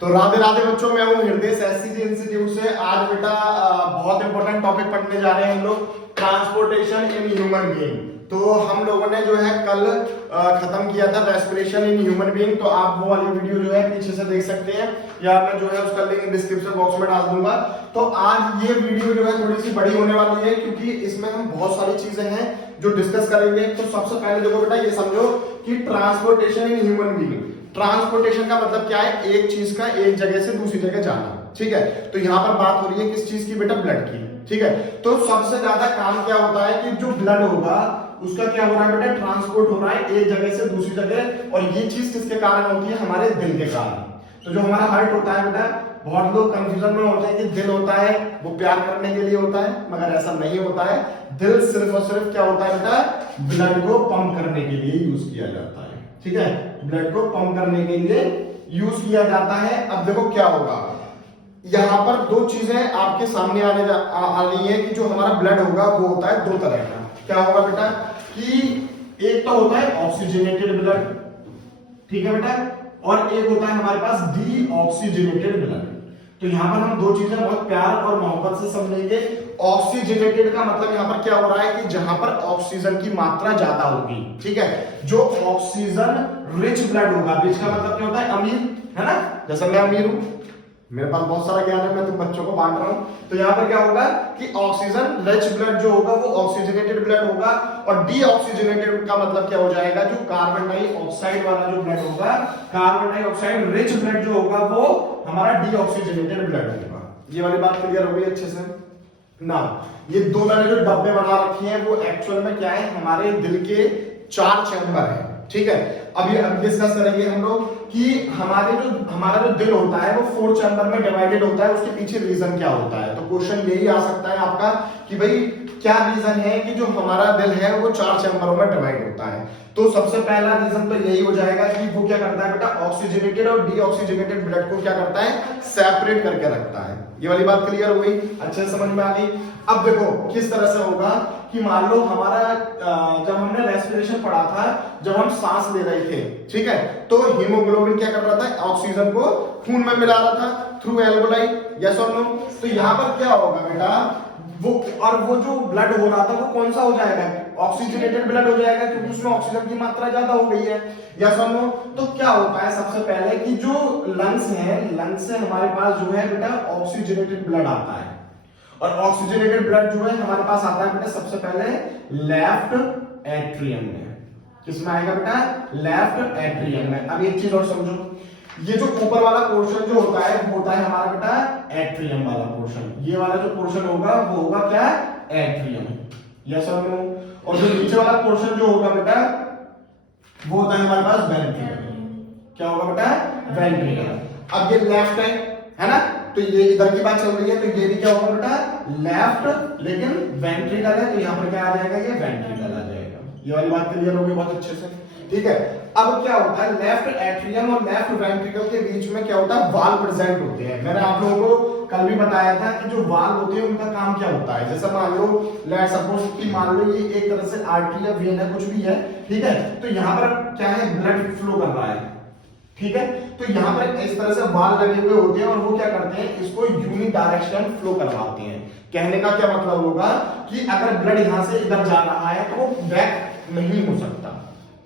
तो राधे राधे बच्चों, मैं हूँ हृदय एससीजी इंस्टीट्यूट से। आज बेटा बहुत इंपॉर्टेंट टॉपिक पढ़ने जा रहे हैं हम लोग, ट्रांसपोर्टेशन इन ह्यूमन बीइंग। तो हम लोगों ने जो है कल खत्म किया था रेस्पिरेशन इन ह्यूमन बीइंग। तो आप वो वाली वीडियो जो है पीछे से देख सकते हैं, या मैं जो है उसका लिंक डिस्क्रिप्शन बॉक्स में डाल दूंगा। तो आज ये वीडियो जो है थोड़ी सी बड़ी होने वाली है, क्योंकि इसमें हम बहुत सारी चीजें हैं जो डिस्कस करेंगे। तो सबसे पहले देखो बेटा, ये समझो कि transportation in human being, transportation का मतलब क्या है? एक चीज का एक जगह से दूसरी जगह जाना। ठीक है, तो यहाँ पर बात हो रही है किस चीज की बेटा? ब्लड की। ठीक है, तो सबसे ज्यादा काम क्या होता है कि जो ब्लड होगा उसका क्या हो रहा है बेटा? ट्रांसपोर्ट हो रहा है एक जगह से दूसरी जगह। और ये चीज किसके कारण होती है? हमारे दिल के कारण। तो जो हमारा हार्ट होता है बेटा, बहुत लोग कंफ्यूजन में होते हैं कि दिल होता है वो प्यार करने के लिए होता है, मगर ऐसा नहीं होता है। दिल सिर्फ और सिर्फ क्या होता है बेटा? ब्लड को पंप करने के लिए यूज किया जाता है। ठीक है, ब्लड को पंप करने के लिए यूज किया जाता है। अब देखो क्या होगा, यहां पर दो चीजें आपके सामने आ रही है कि जो हमारा ब्लड होगा वो होता है दो तरह का। क्या होगा बेटा? कि एक तो होता है ऑक्सीजनेटेड ब्लड, ठीक है बेटा, और एक होता है हमारे पास डीऑक्सीजनेटेड ब्लड। तो यहां पर हम दो चीजें बहुत प्यार और मोहब्बत से समझेंगे। ऑक्सीजनेटेड का मतलब यहां पर क्या हो रहा है कि जहां पर ऑक्सीजन की मात्रा ज्यादा होगी। ठीक है, जो ऑक्सीजन रिच ब्लड होगा। रिच का मतलब क्या होता है? अमीर, है ना? जैसा मैं अमीर हूं, मेरे पास बहुत सारा ज्ञान है, मैं तुम बच्चों को बांट रहा हूं। तो यहाँ पर क्या होगा कि ऑक्सीजन रिच ब्लड जो होगा वो ऑक्सीजनेटेड ब्लड होगा। और डीऑक्सीजनेटेड का मतलब क्या हो जाएगा? जो कार्बन डाइऑक्साइड वाला जो ब्लड होगा, कार्बन डाइऑक्साइड रिच ब्लड जो होगा वो हमारा डीऑक्सीजनेटेड ब्लड होगा। ये वाली बात क्लियर हो गई अच्छे से ना? ये दो मैंने जो डब्बे बना रखे हैं वो एक्चुअल में क्या है? हमारे दिल के 4 चैम्बर है। ठीक है, अभी डिस्कस करेंगे हम लोग कि हमारा जो दिल होता है वो 4 चैम्बर में डिवाइडेड होता है। उसके पीछे रीजन क्या होता है? तो क्वेश्चन यही आ सकता है आपका कि भाई क्या रीजन है कि जो हमारा दिल है वो 4 चैम्बरों में डिवाइड होता है। तो सबसे पहला रीजन तो यही हो जाएगा कि वो क्या करता है बेटा? ऑक्सीजनेटेड और डीऑक्सीजनेटेड ब्लड को क्या करता है? सेपरेट करके रखता है। ये वाली बात क्लियर हो गई, अच्छे से समझ में आ गई। अब देखो किस तरह से होगा कि मान लो हमारा जब हमने रेस्पिरेशन पढ़ा था, जब हम सांस ले रहे थे, ठीक है, तो हीमोग्लोबिन क्या कर रहा था? ऑक्सीजन को खून में मिला रहा था थ्रू एल्वेओलाई। यस और नो? तो यहां पर क्या होगा बेटा? वो जो ब्लड हो रहा था वो कौन सा हो जाएगा? ऑक्सीजनेटेड ब्लड हो जाएगा, क्योंकि उसमें ऑक्सीजन की मात्रा ज्यादा हो गई है। यस और नो? तो क्या होता है सबसे पहले कि जो लंग्स है, लंग्स से हमारे पास जो है बेटा ऑक्सीजनेटेड ब्लड आता है। और ऑक्सीजनेटेड ब्लड जो है हमारे पास आता है बेटा सबसे पहले लेफ्ट एट्रियम में। किसमें आएगा बेटा? लेफ्ट एट्रियम में। अब एक चीज और समझो, ये जो ऊपर वाला पोर्शन जो होता है वो होता है हमारा बेटा एट्रियम वाला पोर्शन। ये वाला जो पोर्शन होगा वो होगा क्या? एट्रियम। यस और नो? और जो नीचे वाला पोर्शन जो होगा बेटा वो होता है हमारे पास वेंट्रिकल। क्या होगा बेटा? वेंट्रिकल। अब ये लेफ्ट है ना? तो ये इधर की बात चल रही है, तो ये भी क्या होगा बेटा? लेफ्ट, लेकिन वेंट्रिकल है, तो यहां पर क्या आ जाएगा? ये वेंट्रिकल आ जाएगा। ये वाली बात क्लियर हो गई बहुत अच्छे से। ठीक है, अब क्या होता है? लेफ्ट एट्रियम और लेफ्ट वेंट्रिकल के बीच में क्या होता है? वाल प्रेजेंट होते हैं। मैंने आप लोगों को कल भी बताया था कि जो वाल होते हैं उनका काम क्या होता है। जैसे मान लो, लेट्स सपोज कि मान लो ये एक तरह से आर्टरी या वेन है, कुछ भी है, ठीक है, तो यहां पर क्या है? ब्लड फ्लो कर रहा है। ठीक है, तो यहां पर इस तरह से बाल लगे हुए होते हैं और वो क्या करते हैं? इसको यूनि डायरेक्शन फ्लो करवाते हैं। कहने का क्या मतलब होगा कि अगर ब्लड यहां से इधर जा रहा है तो वो बैक नहीं हो सकता।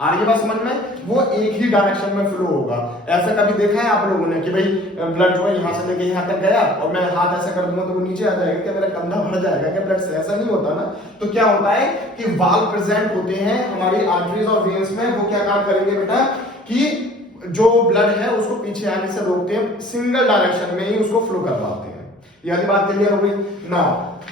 आ रही है बात समझ में? वो एक ही डायरेक्शन में फ्लो होगा। ऐसा कभी देखा है आप लोगों ने कि भाई ब्लड जो है यहां से लेके यहां तक गया और मैं हाथ ऐसा कर दूंगा तो वो नीचे आ जाएगा? क्या मेरा कंधा भर जाएगा क्या ब्लड से? ऐसा नहीं होता ना। तो क्या होता है कि वाल प्रेजेंट होते हैं हमारी आर्टरीज और वेन्स में। वो क्या काम करेंगे बेटा कि जो ब्लड है उसको पीछे आने से रोकते हैं, सिंगल डायरेक्शन में ही उसको फ्लो करवाते हैं। ये बात क्लियर हो गई ना?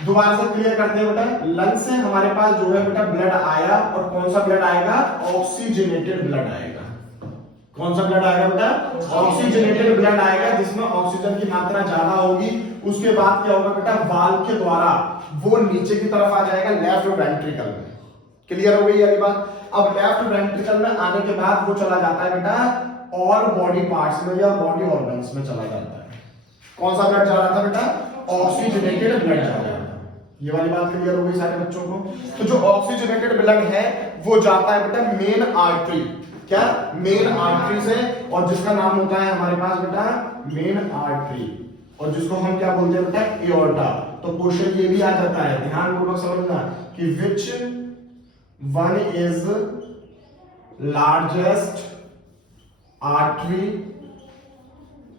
दोबारा से क्लियर करते हैं बेटा। लंग्स से हमारे पास जो है बेटा ब्लड आया, और कौन सा ब्लड आएगा? ऑक्सीजनेटेड ब्लड आएगा। कौन सा ब्लड आएगा बेटा? ऑक्सीजनेटेड ब्लड आएगा, जिसमें ऑक्सीजन की मात्रा ज्यादा होगी। उसके बाद क्या होगा बेटा? वाल्व के द्वारा वो नीचे की तरफ आ जाएगा लेफ्ट वेंट्रिकल में। क्लियर हो गई ये बात? अब लेफ्ट वेंट्रिकल में आने के बाद वो चला जाता है बेटा और बॉडी पार्ट्स में या बॉडी ऑर्गन्स में चला जाता है। कौन सा ब्लड जा रहा था बेटा? ऑक्सीजनेटेड ब्लड जा रहा था। ये वाली बात क्लियर हो गई सारे बच्चों को? तो जो ऑक्सीजनेटेड ब्लड है वो जाता है बेटा मेन आर्टरी। क्या मेन आर्टरीज है, और जिसका नाम होता है हमारे पास बेटा मेन आर्टरी, और जिसको हम क्या बोलते हैं बेटा एओर्टा। तो क्वेश्चन ये भी आ जाता है, ध्यान पूर्वक समझना कि which one is largest artery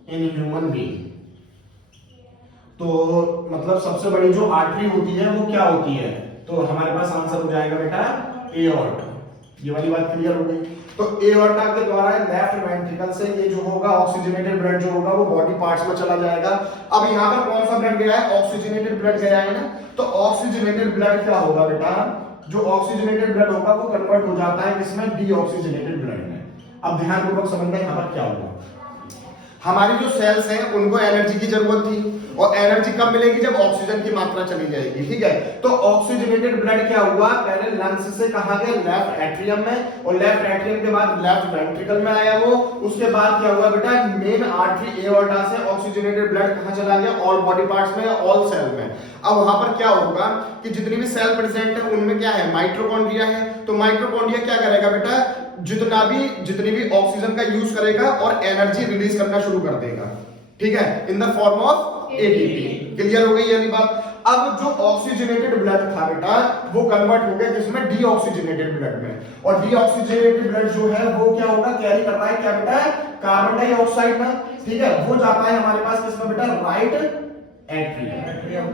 in human being. तो मतलब सबसे बड़ी जो आर्टरी होती है वो क्या होती है, तो हमारे पास आंसर हो जाएगा बेटा एओर्टा। ये वाली बात क्लियर हो गई। तो एओर्टा के द्वारा लेफ्ट वेंट्रिकल से ये जो होगा ऑक्सीजनेटेड ब्लड जो होगा वो बॉडी पार्ट्स में चला जाएगा। अब यहाँ पर कौन सा ब्लड गया है, ऑक्सीजनेटेड ब्लड गया है ना। तो ऑक्सीजनेटेड ब्लड क्या होगा बेटा, जो ऑक्सीजनेटेड ब्लड होगा वो कन्वर्ट हो जाता है किसमें, डीऑक्सीजनेटेड ब्लड में। अब ध्यानपूर्वक समझना यहाँ पर क्या होगा, हमारी जो सेल्स हैं उनको एनर्जी की जरूरत थी, और एनर्जी कब मिलेगी, जब ऑक्सीजन की मात्रा चली जाएगी। ठीक है, तो ऑक्सीजनेटेड ब्लड क्या हुआ, पहले लंग्स से कहा गया लेफ्ट एट्रियम में, और लेफ्ट एट्रियम के बाद लेफ्ट वेंट्रिकल में आया वो। उसके बाद क्या हुआ बेटा, मेन आर्टरी एओर्टा से ऑक्सीजनेटेड ब्लड कहां चला गया, ऑल बॉडी पार्ट्स में, ऑल सेल में। अब वहां पर क्या होगा कि जितनी भी सेल प्रेजेंट है उनमें क्या है, माइटोकॉन्ड्रिया है। तो माइटोकॉन्ड्रिया क्या करेगा बेटा, जितनी भी ऑक्सीजन का यूज करेगा और एनर्जी रिलीज करना शुरू कर देगा। ठीक है, in the form of ATP. Clear हो गई ये बात। अब जो ऑक्सीजनेटेड ब्लड था बेटा वो कन्वर्ट हो गया जिसमें डीऑक्सीजनेटेड ब्लड में, और डीऑक्सीजनेटेड ब्लड जो है वो क्या होगा, कैरी कर रहा है क्या बेटा, कार्बन डाइऑक्साइड ना। ठीक है, वो जाता है हमारे पास किसमें बेटा, राइट एट्रियम।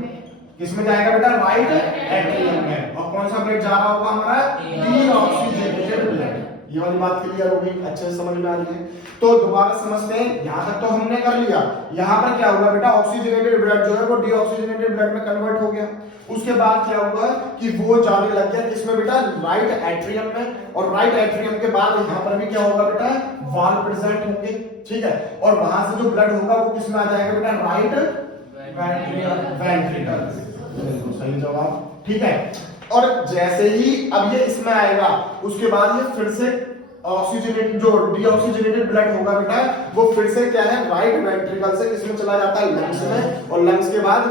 किसमें जाएगा बेटा, राइट एट्रियम में। और कौन सा ब्लड जा रहा होगा हमारा, डीऑक्सीजनेटेड ब्लड। ये वाली बात क्लियर हो गई, अच्छे से समझ में आ रही है। तो दोबारा समझते हैं, यहां तक तो हमने कर लिया। यहां पर क्या हुआ बेटा, ऑक्सीजनेटेड ब्लड जो है वो डीऑक्सीजनेटेड ब्लड में कन्वर्ट हो गया। उसके बाद क्या हुआ कि वो जाने लग गया किसमें बेटा, राइट एट्रियम में, और राइट एट्रियम के बाद यहां पर भी क्या होगा बेटा, वाल्व प्रेजेंट होंगे। ठीक है, और वहां से जो ब्लड होगा वो किसमें आ जाएगा बेटा, राइट वेंट्रिकल। सही जवाब। ठीक है, और जैसे ही अब ये इसमें आएगा उसके बाद ये फिर से ऑक्सीजनेटेड जो डीऑक्सीजनेटेड ब्लड होगा बेटा वो फिर से क्या है, राइट वेंट्रिकल से किसमें चला जाता है, लंग्स में, और लंग्स के बाद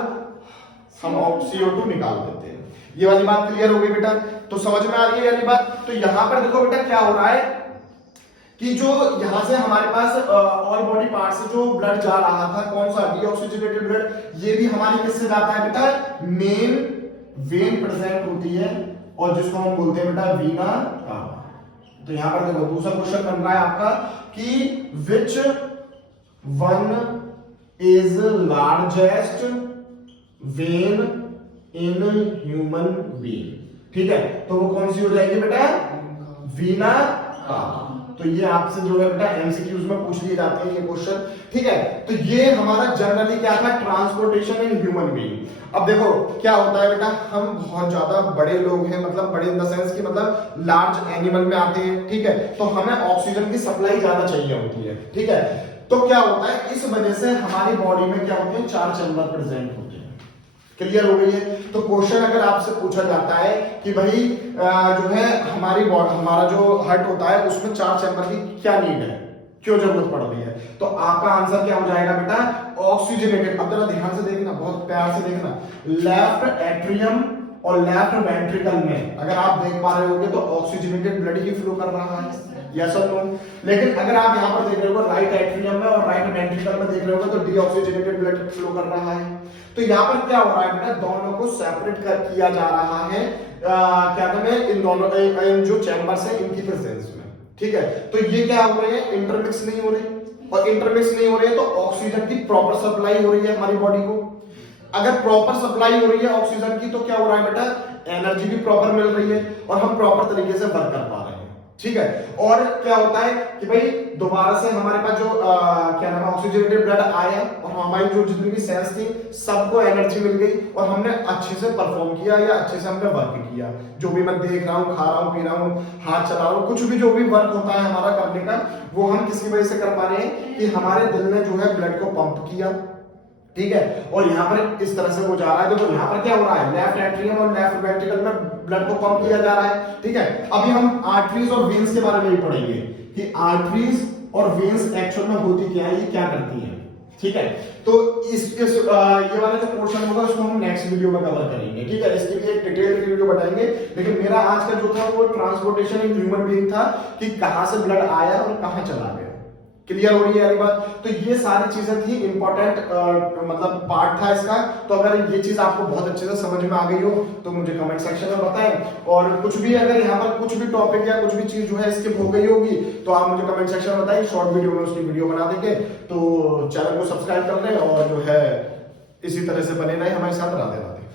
हम CO2 निकाल देते हैं। ये वाली बात क्लियर हो गई बेटा, तो समझ में आ रही है ये वाली बात। तो यहां पर देखो बेटा क्या हो रहा है कि जो यहां से हमारे पास ऑल बॉडी पार्ट से जो ब्लड जा रहा था, कौन सा, डीऑक्सीजनेटेड ब्लड, ये भी हमारी किससे जाता है बेटा, मेन वेन प्रेजेंट होती है, और जिसको हम बोलते हैं बेटा वीना कावा। तो यहां पर देखो दूसरा क्वेश्चन बन रहा है आपका कि which one is largest when in human being. ठीक है, तो वो कौन सी हो जाएगी बेटा, वीना कावा। तो ये आपसे जो है बेटा एमसीक्यूज में पूछ लिए जाते हैं ये क्वेश्चन। ठीक है, तो ये हमारा जनरली क्या था, ट्रांसपोर्टेशन इन ह्यूमन बीइंग। अब देखो क्या होता है बेटा, हम बहुत ज्यादा बड़े लोग हैं, मतलब बड़े इन द सेंस की मतलब लार्ज एनिमल में आते हैं। ठीक है, तो हमें ऑक्सीजन की सप्लाई ज्यादा चाहिए होती है। ठीक है, तो क्या होता है, इस वजह से हमारी बॉडी में क्या होते हैं, 4 चैम्बर प्रेजेंट होते हैं। क्लियर हो गई है। तो क्वेश्चन अगर आपसे पूछा जाता है कि भाई जो है हमारा जो हार्ट होता है उसमें 4 चैम्बर की क्या नीड है, क्यों जरूरत पड़ रही है, तो आपका आंसर क्या हो जाएगा बेटा, ऑक्सीजनेटेड। अब जरा ध्यान से देखना, बहुत प्यार से देखना, लेफ्ट एट्रियम और लेफ्ट वेंट्रिकल में अगर आप देख पा रहे होगे तो ऑक्सीजनेटेड ब्लड ही फ्लो कर रहा है, यस और नो। लेकिन अगर आप यहाँ पर देख रहे हो राइट एट्रियम में और राइट वेंट्रिकल में देख रहे होगे तो डीऑक्सीजनेटेड ब्लड फ्लो कर रहा है। तो यहाँ पर क्या हो रहा है बेटा, दोनों को सेपरेट किया जा रहा है, क्या नाम है, इन दोनों इन जो चैम्बर्स है इनकी प्रेजेंस में। ठीक है, तो ये क्या हो रहे हैं, इंटरमिक्स नहीं हो रहे, और इंटरमिक्स नहीं हो रहे तो ऑक्सीजन की प्रॉपर सप्लाई हो रही है हमारी बॉडी को। अगर प्रॉपर सप्लाई हो रही है ऑक्सीजन की तो क्या हो रहा है बेटा, एनर्जी भी प्रॉपर मिल रही है और हम प्रॉपर तरीके से वर्क कर पा रहे हैं। ठीक है, और क्या होता है कि भाई दोबारा से हमारे पास जो क्या नाम है, ऑक्सीजनेटेड ब्लड आया और हमारी जो जितनी भी सेल्स थी सबको एनर्जी मिल गई और हमने अच्छे से परफॉर्म किया या अच्छे से हमने वर्क किया। जो भी मैं देख रहा हूँ, खा रहा हूँ, पी रहा हूँ, हाथ चला रहा हूँ, कुछ भी जो भी वर्क होता है हमारा करने का, वो हम किसकी वजह से कर पा रहे हैं कि हमारे दिल ने जो है ब्लड को पंप किया। ठीक है, और यहाँ पर इस तरह से वो जा रहा है। देखो यहाँ पर क्या हो रहा है, लेफ्ट एट्रियम और लेफ्ट वेंट्रिकल में ब्लड को पंप किया जा रहा है। ठीक है, अभी हम आर्टरीज और वेन्स के बारे में भी पढ़ेंगे कि आर्टरीज और वेन्स एक्चुअल में होती क्या है, ये क्या करती है। ठीक है। तो ये वाला जो पोर्शन होगा उसको हम नेक्स्ट वीडियो में कवर करेंगे, ठीक है। इसके लिए एक डिटेल वीडियो बनाएंगे, लेकिन मेरा आज का जो था वो ट्रांसपोर्टेशन इन ह्यूमन बीइंग था कि कहां से ब्लड आया और कहां चला गया। क्लियर हो रही है बात? तो ये सारी चीजें थी, इंपॉर्टेंट मतलब पार्ट था इसका। तो अगर ये चीज आपको बहुत अच्छे से समझ में आ गई हो तो मुझे कमेंट सेक्शन में बताएं, और कुछ भी अगर यहाँ पर कुछ भी टॉपिक या कुछ भी चीज जो है स्किप हो गई होगी तो आप मुझे कमेंट सेक्शन में बताएं, शॉर्ट वीडियो में उसकी वीडियो बना देंगे। तो चैनल को सब्सक्राइब कर लें और जो है इसी तरह से बने रहे हमारे साथ। राधे राधे।